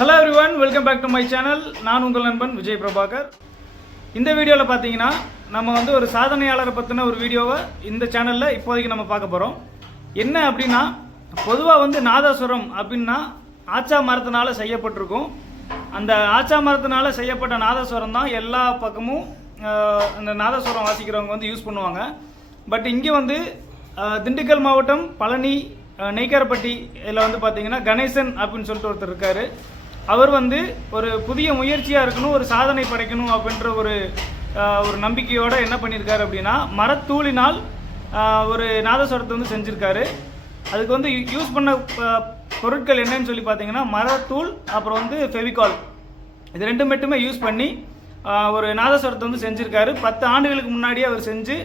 Hello everyone, welcome back to my channel. நான் உங்கள் நண்பன் விஜய் பிரபாகர். இந்த வீடியோவில் பார்த்தீங்கன்னா நம்ம வந்து ஒரு சாதனையாளரை பற்றின ஒரு வீடியோவை இந்த சேனலில் இப்போதைக்கு நம்ம பார்க்க போகிறோம். என்ன அப்படின்னா, பொதுவாக வந்து நாதஸ்வரம் அப்படின்னா ஆச்சா மரத்தினால செய்யப்பட்டிருக்கும். அந்த ஆச்சா மரத்தினால செய்யப்பட்ட நாதஸ்வரம் தான் எல்லா பக்கமும் அந்த நாதஸ்வரம் வாசிக்கிறவங்க வந்து யூஸ் பண்ணுவாங்க. பட் இங்கே வந்து திண்டுக்கல் மாவட்டம் பழனி நெய்க்காரப்பட்டி இதில் வந்து பார்த்தீங்கன்னா கணேசன் அப்படின்னு சொல்லிட்டு ஒருத்தர் இருக்கார். அவர் வந்து ஒரு புதிய முயற்சியாக இருக்கணும், ஒரு சாதனை படைக்கணும் அப்படின்ற ஒரு நம்பிக்கையோடு என்ன பண்ணியிருக்காரு அப்படின்னா, மரத்தூளினால் ஒரு நாதஸ்வரத்தை வந்து செஞ்சுருக்காரு. அதுக்கு வந்து யூஸ் பண்ண பொருட்கள் என்னன்னு சொல்லி பார்த்தீங்கன்னா, மரத்தூள் அப்புறம் வந்து ஃபெவிகால், இது ரெண்டு மட்டுமே யூஸ் பண்ணி ஒரு நாதஸ்வரத்தை வந்து செஞ்சுருக்காரு. 10 ஆண்டுகளுக்கு முன்னாடியே அவர் செஞ்சு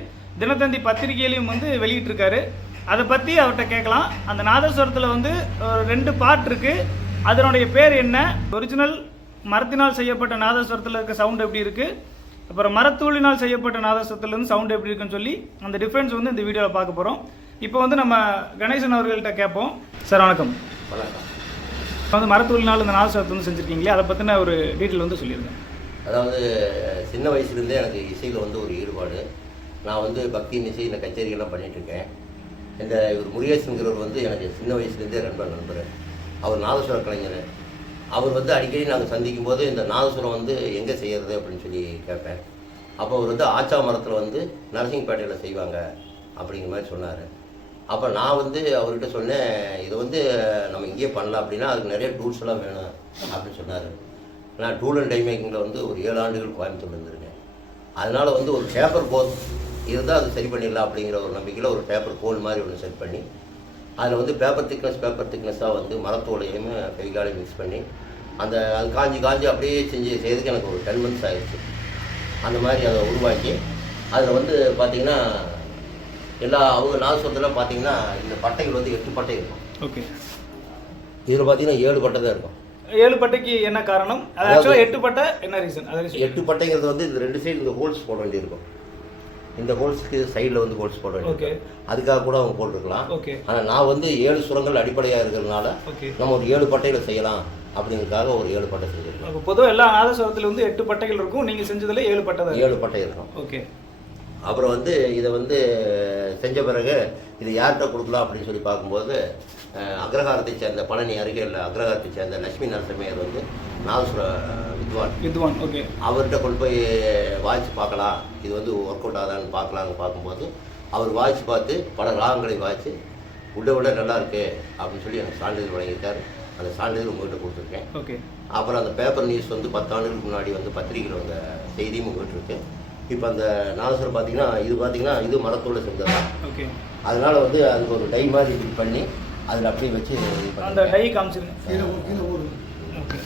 தினத்தந்தி பத்திரிகையிலையும் வந்து வெளியிட்டிருக்காரு. அதை பற்றி அவர்கிட்ட கேட்கலாம். அந்த நாதஸ்வரத்தில் வந்து 2 பார்ட் இருக்குது. அதனுடைய பேர் என்ன, ஒரிஜினல் மரத்தினால் செய்யப்பட்ட நாதஸ்வரத்தில் இருக்க சவுண்ட் எப்படி இருக்குது, அப்புறம் மரத்தூளினால் செய்யப்பட்ட நாதஸ்வரத்துலேருந்து சவுண்ட் எப்படி இருக்குன்னு சொல்லி அந்த டிஃப்ரென்ஸ் வந்து இந்த வீடியோவில் பார்க்க போகிறோம். இப்போ வந்து நம்ம கணேசன் அவர்கள்ட்ட கேட்போம். சார் வணக்கம். வணக்கம். வந்து மரத்தூளினால் இந்த நாதஸ்வரத்தை வந்து செஞ்சுருக்கீங்களே, அதை பற்றின ஒரு டீட்டெயில் வந்து சொல்லியிருந்தேன். அதாவது சின்ன வயசுலேருந்தே எனக்கு இசையில் வந்து ஒரு ஈடுபாடு. நான் வந்து பக்தியின் இசை இந்த கச்சேரிகள்லாம் பண்ணிகிட்ருக்கேன். இந்த இவர் முருகேசனுங்கிறவர் வந்து எனக்கு சின்ன வயசுலேருந்தே நண்பர். அவர் நாதஸ்வர கலைஞர். அவர் வந்து அடிக்கடி நாங்கள் சந்திக்கும் போது இந்த நாதஸ்வரம் வந்து எங்கே செய்கிறது அப்படின்னு சொல்லி கேட்பேன். அப்போ அவர் வந்து ஆச்சா மரத்தில் வந்து நரசிங்கப்பேட்டையில் செய்வாங்க அப்படிங்கிற மாதிரி சொன்னார். அப்போ நான் வந்து அவர்கிட்ட சொன்னேன், இதை வந்து நம்ம இங்கேயே பண்ணலாம் அப்படின்னா அதுக்கு நிறைய டூல்ஸ் எல்லாம் வேணும் அப்படின்னு சொன்னார். நான் டூல் அண்ட் டை மேக்கிங்கில் வந்து ஒரு 7 ஆண்டுகள் கோயம்புத்தூர் இருந்திருக்கேன். அதனால் வந்து ஒரு பேப்பர் போல் இருந்தால் அது சரி பண்ணிடலாம் அப்படிங்கிற ஒரு நம்பிக்கையில் ஒரு பேப்பர் கோல் மாதிரி ஒன்று செட் பண்ணி அதில் வந்து பேப்பர் திக்னஸாக வந்து மரத்தோடையும் ஃபெவிகாலையும் மிக்ஸ் பண்ணி அது காஞ்சி அப்படியே செய்யறதுக்கு எனக்கு ஒரு 10 months ஆகிடுச்சு. அந்த மாதிரி அதை உருவாக்கி அதில் வந்து பார்த்திங்கன்னா அவங்க நாதஸ்வரத்தில் பார்த்தீங்கன்னா இந்த பட்டைகள் வந்து 8 பட்டை இருக்கும். ஓகே. இதில் பார்த்தீங்கன்னா 7 பட்டை தான் இருக்கும். 7 பட்டைக்கு என்ன காரணம்? ஆக்சுவலாக 8 பட்டை என்ன ரீசன்? 8 பட்டைங்கிறது வந்து இந்த 2 சைடு இந்த ஹோல்ஸ் போட வேண்டியிருக்கும். இந்த ஹோல்ஸுக்கு சைடில் வந்து ஹோல்ஸ் போட வேண்டியிருக்கும். அதுக்காக கூட அவங்க போட்டிருக்கலாம். ஆனால் நான் வந்து 7 சுரங்கள் அடிப்படையாக இருக்கிறதுனால நம்ம ஒரு 7 பட்டையில் செய்யலாம் அப்படிங்கிறதுக்காக ஒரு 7 பட்டை செஞ்சுருக்கோம். பொதுவாக எல்லா நாதஸ்வரத்தில் வந்து 8 பட்டைகள் இருக்கும். நீங்கள் செஞ்சதில் 7 பட்டை தான். 7 பட்டை இருக்கும். ஓகே. அப்புறம் வந்து இதை வந்து செஞ்ச பிறகு இது யார்கிட்ட கொடுக்கலாம் அப்படின்னு சொல்லி பார்க்கும்போது அக்ரஹாரத்தை சேர்ந்த பழனி அருகே உள்ள அக்ரஹாரத்தை சேர்ந்த லட்சுமி நரசிம்மையர் வந்து நாதஸ்வர வித்வான். ஓகே. அவர்கிட்ட கொண்டு போய் வாய்ச்சி பார்க்கலாம், இது வந்து ஒர்க் அவுட் ஆகுதான்னு பார்க்கும்போது அவர் வாய்ச்சி பார்த்து பல ராகங்களை வாய்ச்சி விட நல்லா இருக்கு அப்படின்னு சொல்லி எனக்கு சான்றிதழ் வழங்கியிருக்காரு. அந்த சான்றிதழ் உங்கள்கிட்ட கொடுத்துருக்கேன். ஓகே. அப்புறம் அந்த பேப்பர் நியூஸ் வந்து 10 ஆண்டுகளுக்கு முன்னாடி வந்து பத்திரிகையில் வந்த செய்தியும் உங்கள்கிட்ட இருக்கு. இப்போ அந்த நாதஸ்வரம் பார்த்தீங்கன்னா இது மரத்தோடு செஞ்சது. ஓகே. அதனால வந்து அதுக்கு ஒரு டை மாதிரி இப்படி பண்ணி அதில் அப்படியே வச்சு அந்த டை காமிச்சிருங்க. ஓகே.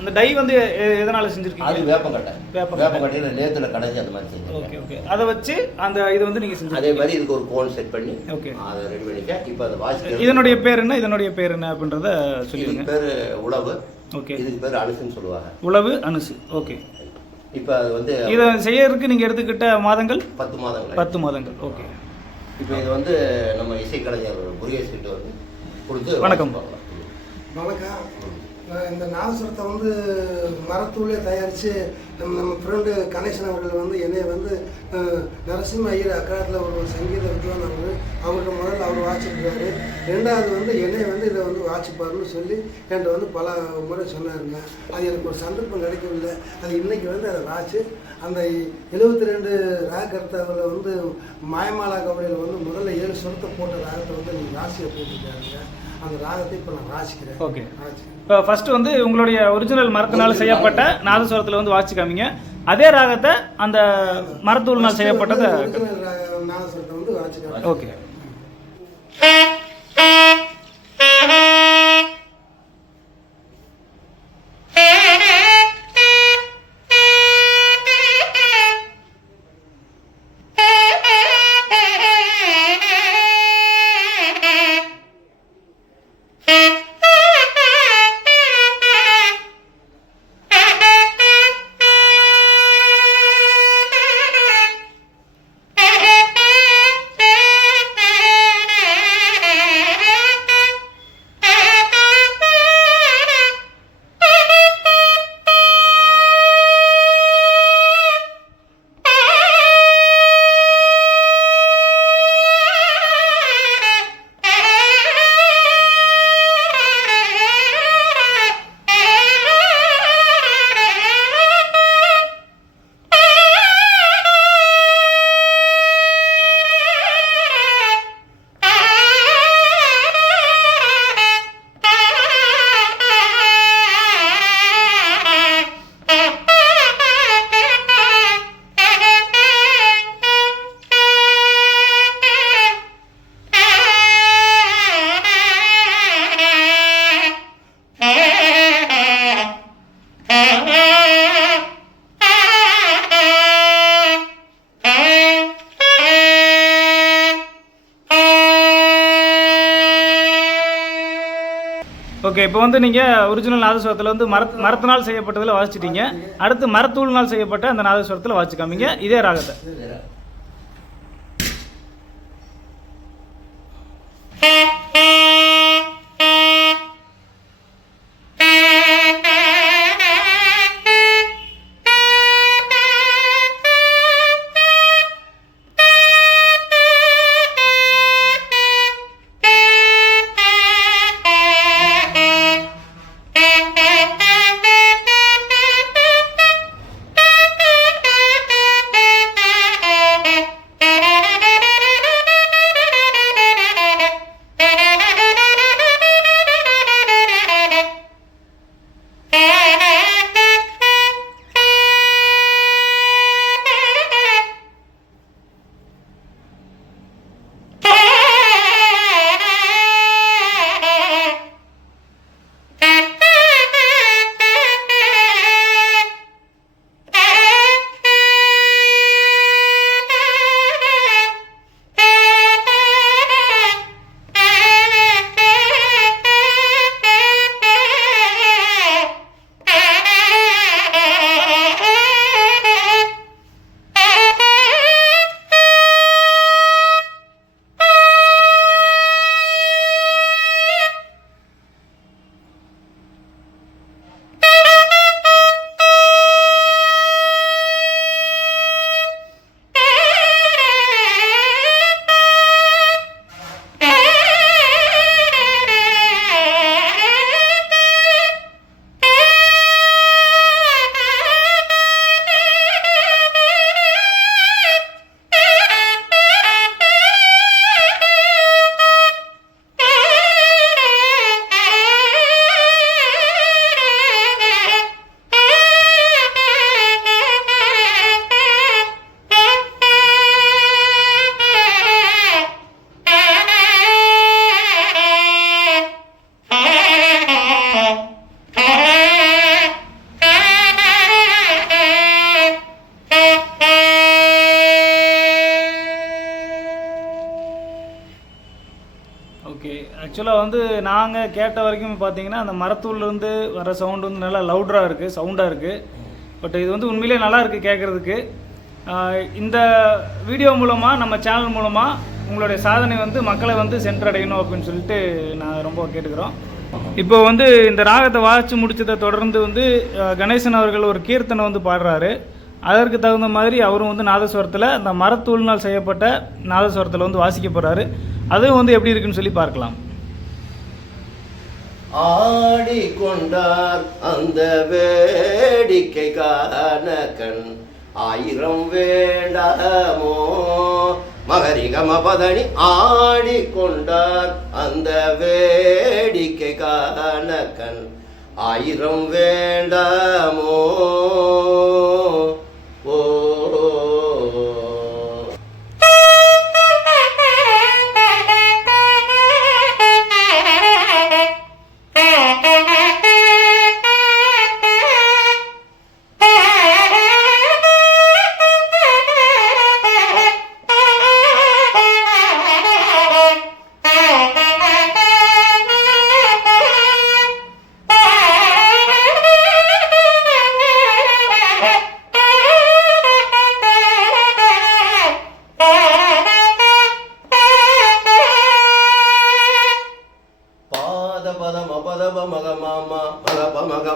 அந்த டை வந்து எதனால் செஞ்சுருக்கீங்க? அது வேப்பங்கட்டையில் நேத்துல கடைஞ்சி அந்த மாதிரி செஞ்சு. ஓகே. ஓகே. அதை வச்சு அந்த இது வந்து நீங்கள் செஞ்சு அதே மாதிரி இதுக்கு ஒரு கோன் செட் பண்ணி ஓகே அதை ரெடி பண்ணிட்டேன். இப்போ அதை வாசி இதனுடைய பேர் என்ன அப்படின்றத சொல்லிடுங்க. பேர் உழவு. ஓகே. இதுக்கு பேர் அனுசுன்னு சொல்லுவாங்க. உழவு அனுசு. ஓகே. இப்போ அது வந்து இதை செய்யறதுக்கு நீங்கள் எடுத்துக்கிட்ட மாதங்கள் 10 மாதங்கள். 10 மாதங்கள். ஓகே. இப்போ இது வந்து நம்ம இசைக்கலைஞர் முருகேஷ்கிட்ட வந்து கொடுத்து. வணக்கம். இந்த நாதஸ்வரத்தை வந்து மரத்தூளே தயாரித்து நம்ம ஃப்ரெண்டு கணேசன் அவர்கள் வந்து என்னை வந்து நரசிம்ம ஐயர் அக்காலத்தில் ஒரு சங்கீத வித்வான் அவர்கிட்ட முதல்ல அவர் வாசிக்கிறாரு. 2வது வந்து என்னை வந்து இதை வந்து வாசிப்பாருன்னு சொல்லி என்கிட்ட வந்து பல முறை சொன்னாருங்க. அது எனக்கு ஒரு சந்தர்ப்பம் கிடைக்கவில்லை. அது இன்றைக்கி வந்து அதை வாசி அந்த 72 ராகர்த்தாவில் வந்து மாயமாலா கபடியில் வந்து முதல்ல 7 சுரத்தை போட்ட ராகத்தை வந்து நீங்கள் ராசியை போட்டுருக்காருங்க. அந்த ராகத்தை இப்போ நான் வாசிக்கிறேன். ஓகே. இப்போ ஃபர்ஸ்ட் வந்து உங்களுடைய ஒரிஜினல் மரத்தினால் செய்யப்பட்ட நாதஸ்வரத்தில் வந்து வாசிச்சு காமிங்க. அதே ராகத்தை அந்த மரத்தூள்னால் செய்யப்பட்டதை நாதஸ்வரத்தை வந்து வாசிக்கிறேன். ஓகே. ஓகே, இப்போ வந்து நீங்கள் ஒரிஜினல் நாதஸ்வரத்தில் வந்து மரத்தினால் செய்யப்பட்டதில் வாசிச்சிட்டீங்க. அடுத்து மரத்தூள்னால் செய்யப்பட்ட அந்த நாதஸ்வரத்தில் வாசிச்சு காமிங்க இதே ராகத்தை. ஓகே, ஆக்சுவலாக வந்து நாங்கள் கேட்ட வரைக்கும் பார்த்தீங்கன்னா அந்த மரத்தூள்லேருந்து வர சவுண்டு வந்து நல்லா லவுடராக இருக்குது, சவுண்டாக இருக்குது. பட் இது வந்து உண்மையிலே நல்லா இருக்குது கேட்குறதுக்கு. இந்த வீடியோ மூலமாக நம்ம சேனல் மூலமாக உங்களுடைய சாதனை வந்து மக்களை வந்து சென்றடையணும் அப்படின்னு சொல்லிட்டு நான் ரொம்ப கேட்டுக்கிறோம். இப்போ வந்து இந்த ராகத்தை வாசித்து முடிச்சதை தொடர்ந்து வந்து கணேசன் அவர்கள் ஒரு கீர்த்தனை வந்து பாடுறாரு. அதற்கு தகுந்த மாதிரி அவரும் வந்து நாதஸ்வரத்தில் அந்த மரத்தூள்னால் செய்யப்பட்ட நாதஸ்வரத்தில் வந்து வாசிக்க போகிறாரு. அதுவும் வந்து எப்படி இருக்குன்னு சொல்லி பார்க்கலாம். ஆடிக்கொண்டார் அந்த வேடிக்கை காண கண் ஆயிரம் வேண்டாமோ மகரிகம பதனி. ஆடிக்கொண்டார் அந்த வேடிக்கை காண கண் ஆயிரம் வேண்டாமோ. ஓ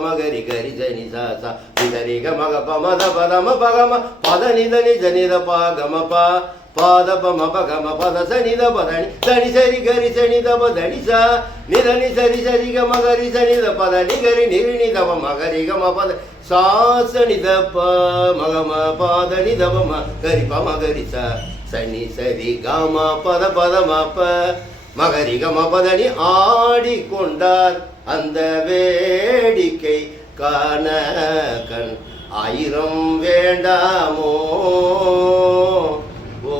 மகரி கரி ஜனி சா நிதரிக மக பமத பதம பகம பத நித நிஜ நித பாகம பா பாத பம பகம பத சனித பதனி சனி சரி கரி சனித பதனி சா நிதனி சரி சரி க மகரி சனித பதனி கரி நிரிணி தவ மகரி கம பத சாசனித ப மகம பாத நிதவம கரி பம கரி சா சனி சரி கம பத பதம ப மகரிகம பதனி. ஆடிக்கொண்டார் அந்த வேடிக்கை காண கண் ஆயிரம் வேண்டாமோ. ஓ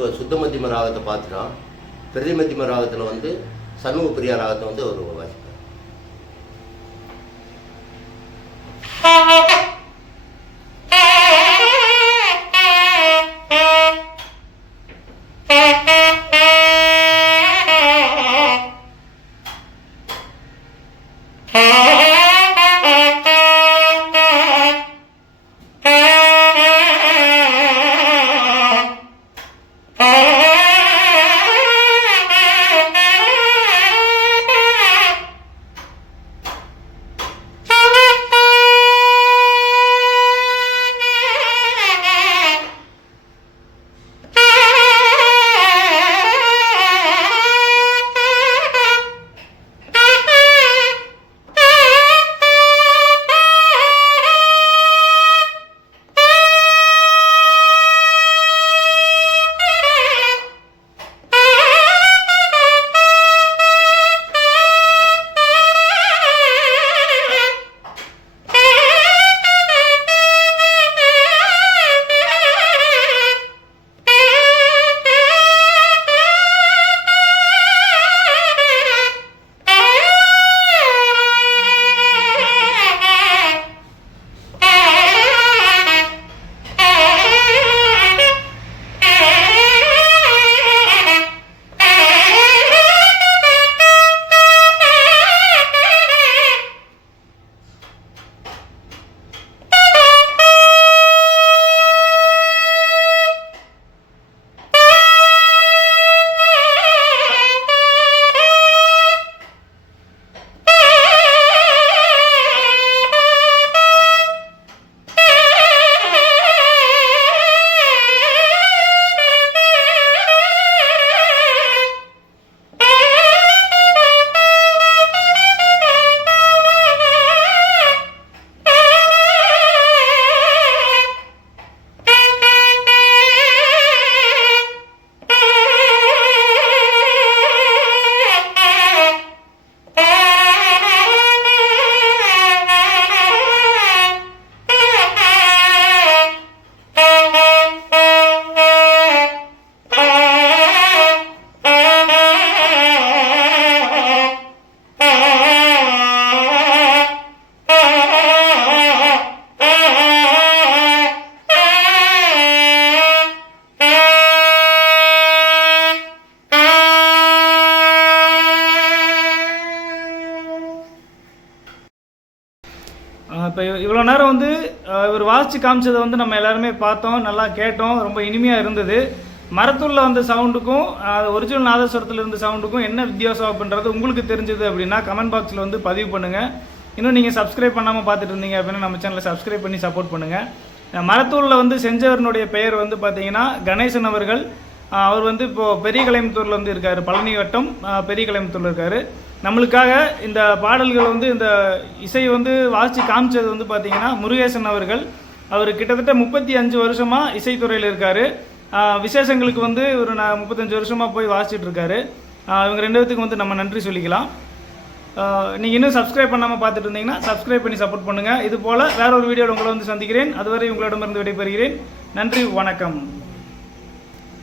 இப்போ சுத்த மத்தியம ராகத்தை பார்த்துட்டோம். பிரதி மத்தியம ராகத்தில் வந்து சண்முக பிரியா ராகத்தை வந்து ஒரு வாசிப்பார். இப்போ இவ்வளோ நேரம் வந்து இவர் வாசித்து காமிச்சதை வந்து நம்ம எல்லாருமே பார்த்தோம், நல்லா கேட்டோம், ரொம்ப இனிமையாக இருந்தது. மரத்தூரில் வந்த சவுண்டுக்கும் ஒரிஜினல் நாதஸ்வரத்தில் இருந்த சவுண்டுக்கும் என்ன வித்தியாசம் அப்படின்றது உங்களுக்கு தெரிஞ்சது அப்படின்னா கமெண்ட் பாக்ஸில் வந்து பதிவு பண்ணுங்கள். இன்னும் நீங்கள் சப்ஸ்கிரைப் பண்ணாமல் பார்த்துட்டு இருந்தீங்க அப்படின்னா நம்ம சேனலை சப்ஸ்கிரைப் பண்ணி சப்போர்ட் பண்ணுங்கள். மரத்தூரில் வந்து செஞ்சவருடைய பெயர் வந்து பார்த்தீங்கன்னா கணேசன் அவர்கள். அவர் வந்து இப்போது பெரிய கலையமுத்தூரில் வந்து இருக்கார், பழனி வட்டம் பெரிய கலையமுத்தூரில் இருக்கார். நம்மளுக்காக இந்த பாடல்கள் வந்து இந்த இசை வந்து வாசித்து காமிச்சது வந்து பார்த்தீங்கன்னா முருகேசன் அவர்கள். அவர் கிட்டத்தட்ட 35 வருஷமாக இசைத்துறையில் இருக்கார். விசேஷங்களுக்கு வந்து ஒரு 35 வருஷமாக போய் வாசிச்சுட்டு இருக்காரு. இவங்க 2 பேத்துக்கும் வந்து நம்ம நன்றி சொல்லிக்கலாம். நீங்கள் இன்னும் சப்ஸ்கிரைப் பண்ணாமல் பார்த்துட்டு இருந்தீங்கன்னா சப்ஸ்கிரைப் பண்ணி சப்போர்ட் பண்ணுங்கள். இது போல் வேற ஒரு வீடியோவில் உங்களை வந்து சந்திக்கிறேன். அதுவரை உங்களிடமிருந்து விடைபெறுகிறேன். நன்றி, வணக்கம்.